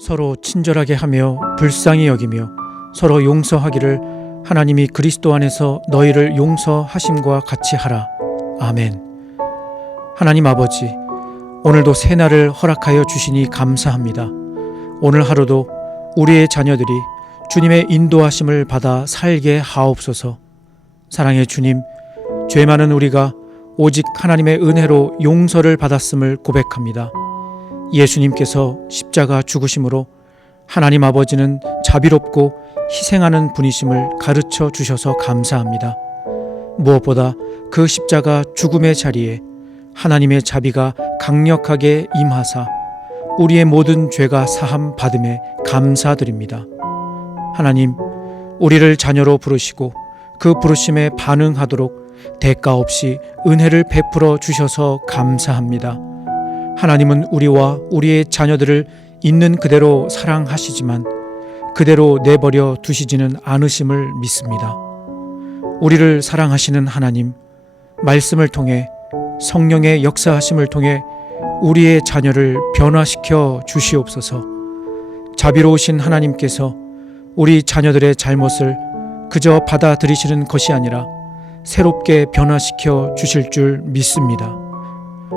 서로 친절하게 하며 불쌍히 여기며 서로 용서하기를 하나님이 그리스도 안에서 너희를 용서하심과 같이 하라. 아멘. 하나님 아버지, 오늘도 새 날을 허락하여 주시니 감사합니다. 오늘 하루도 우리의 자녀들이 주님의 인도하심을 받아 살게 하옵소서. 사랑의 주님, 죄 많은 우리가 오직 하나님의 은혜로 용서를 받았음을 고백합니다. 예수님께서 십자가 죽으심으로 하나님 아버지는 자비롭고 희생하는 분이심을 가르쳐 주셔서 감사합니다. 무엇보다 그 십자가 죽음의 자리에 하나님의 자비가 강력하게 임하사 우리의 모든 죄가 사함 받음에 감사드립니다. 하나님, 우리를 자녀로 부르시고 그 부르심에 반응하도록 대가 없이 은혜를 베풀어 주셔서 감사합니다. 하나님은 우리와 우리의 자녀들을 있는 그대로 사랑하시지만 그대로 내버려 두시지는 않으심을 믿습니다. 우리를 사랑하시는 하나님, 말씀을 통해 성령의 역사하심을 통해 우리의 자녀를 변화시켜 주시옵소서. 자비로우신 하나님께서 우리 자녀들의 잘못을 그저 받아들이시는 것이 아니라 새롭게 변화시켜 주실 줄 믿습니다.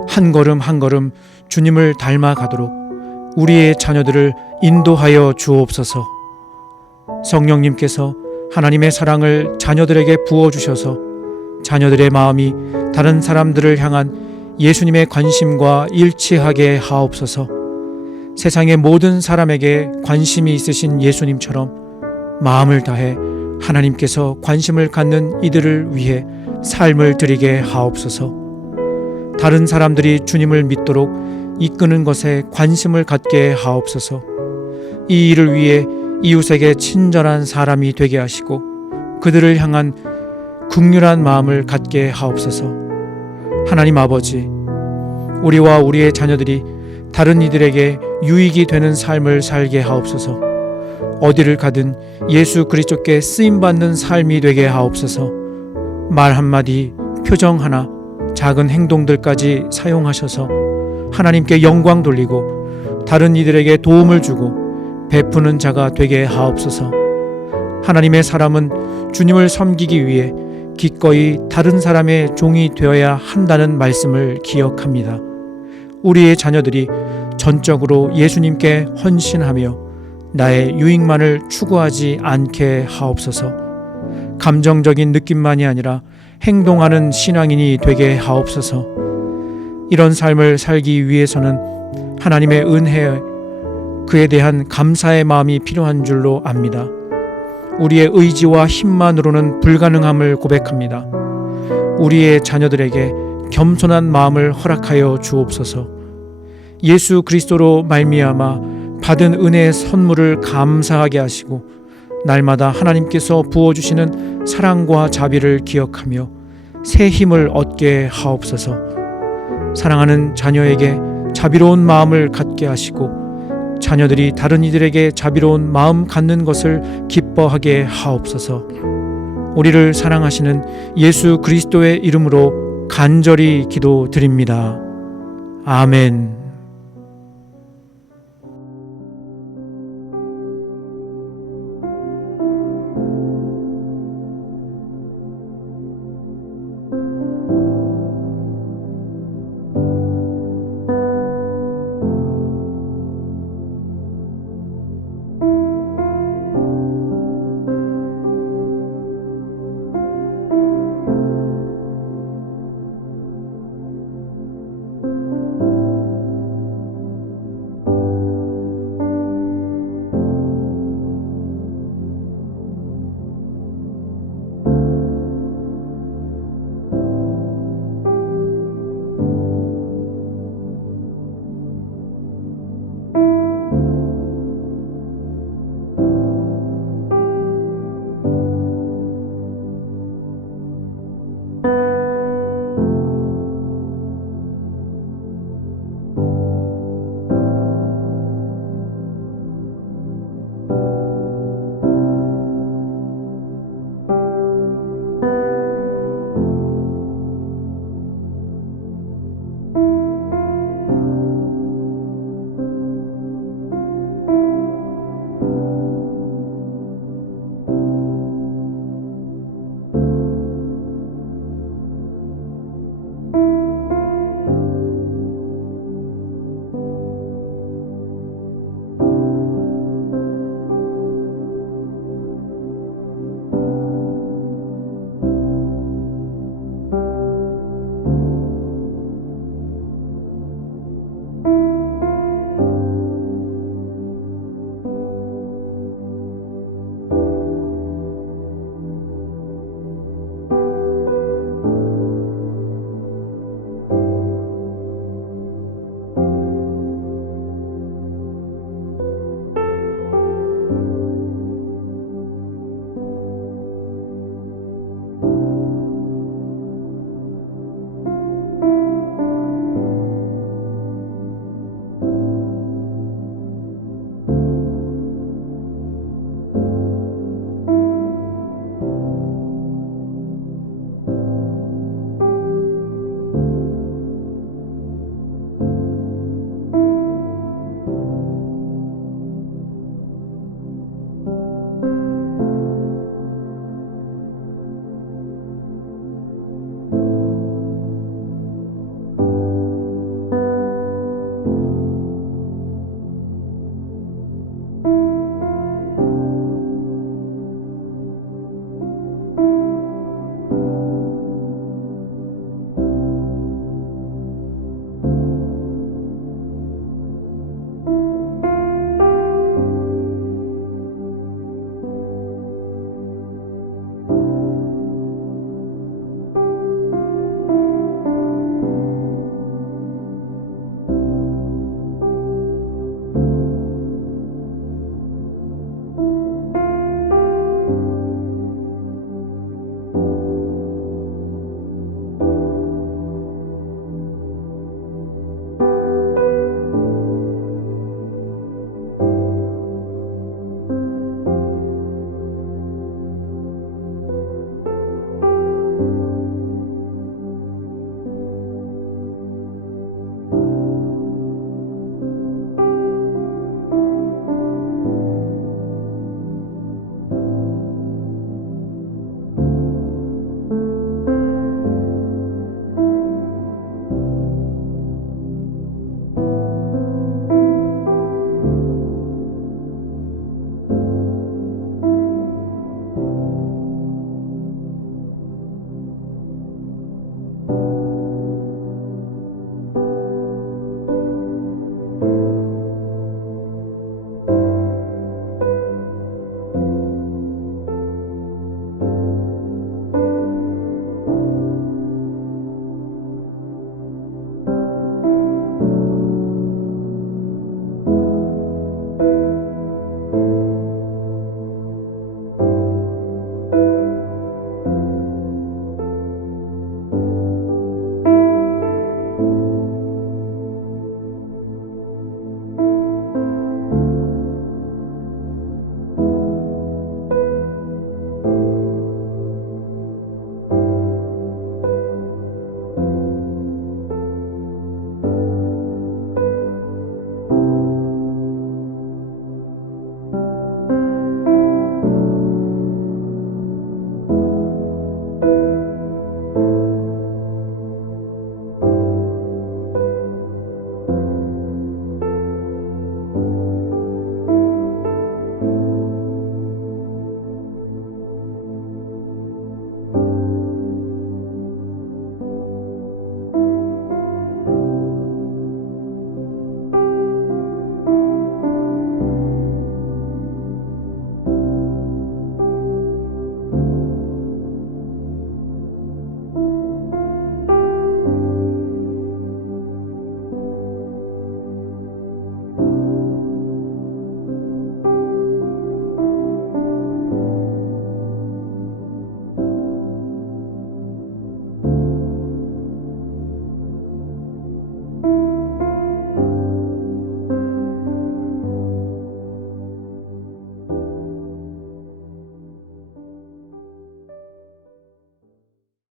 한 걸음 한 걸음 주님을 닮아가도록 우리의 자녀들을 인도하여 주옵소서. 성령님께서 하나님의 사랑을 자녀들에게 부어 주셔서 자녀들의 마음이 다른 사람들을 향한 예수님의 관심과 일치하게 하옵소서. 세상의 모든 사람에게 관심이 있으신 예수님처럼 마음을 다해 하나님께서 관심을 갖는 이들을 위해 삶을 드리게 하옵소서. 다른 사람들이 주님을 믿도록 이끄는 것에 관심을 갖게 하옵소서. 이 일을 위해 이웃에게 친절한 사람이 되게 하시고 그들을 향한 국률한 마음을 갖게 하옵소서. 하나님 아버지, 우리와 우리의 자녀들이 다른 이들에게 유익이 되는 삶을 살게 하옵소서. 어디를 가든 예수 그리스도께 쓰임 받는 삶이 되게 하옵소서. 말 한마디, 표정 하나, 작은 행동들까지 사용하셔서 하나님께 영광 돌리고 다른 이들에게 도움을 주고 베푸는 자가 되게 하옵소서. 하나님의 사람은 주님을 섬기기 위해 기꺼이 다른 사람의 종이 되어야 한다는 말씀을 기억합니다. 우리의 자녀들이 전적으로 예수님께 헌신하며 나의 유익만을 추구하지 않게 하옵소서. 감정적인 느낌만이 아니라 행동하는 신앙인이 되게 하옵소서. 이런 삶을 살기 위해서는 하나님의 은혜에 그에 대한 감사의 마음이 필요한 줄로 압니다. 우리의 의지와 힘만으로는 불가능함을 고백합니다. 우리의 자녀들에게 겸손한 마음을 허락하여 주옵소서. 예수 그리스도로 말미암아 받은 은혜의 선물을 감사하게 하시고 날마다 하나님께서 부어 주시는 사랑과 자비를 기억하며 새 힘을 얻게 하옵소서. 사랑하는 자녀에게 자비로운 마음을 갖게 하시고 자녀들이 다른 이들에게 자비로운 마음 갖는 것을 기뻐하게 하옵소서. 우리를 사랑하시는 예수 그리스도의 이름으로 간절히 기도드립니다. 아멘.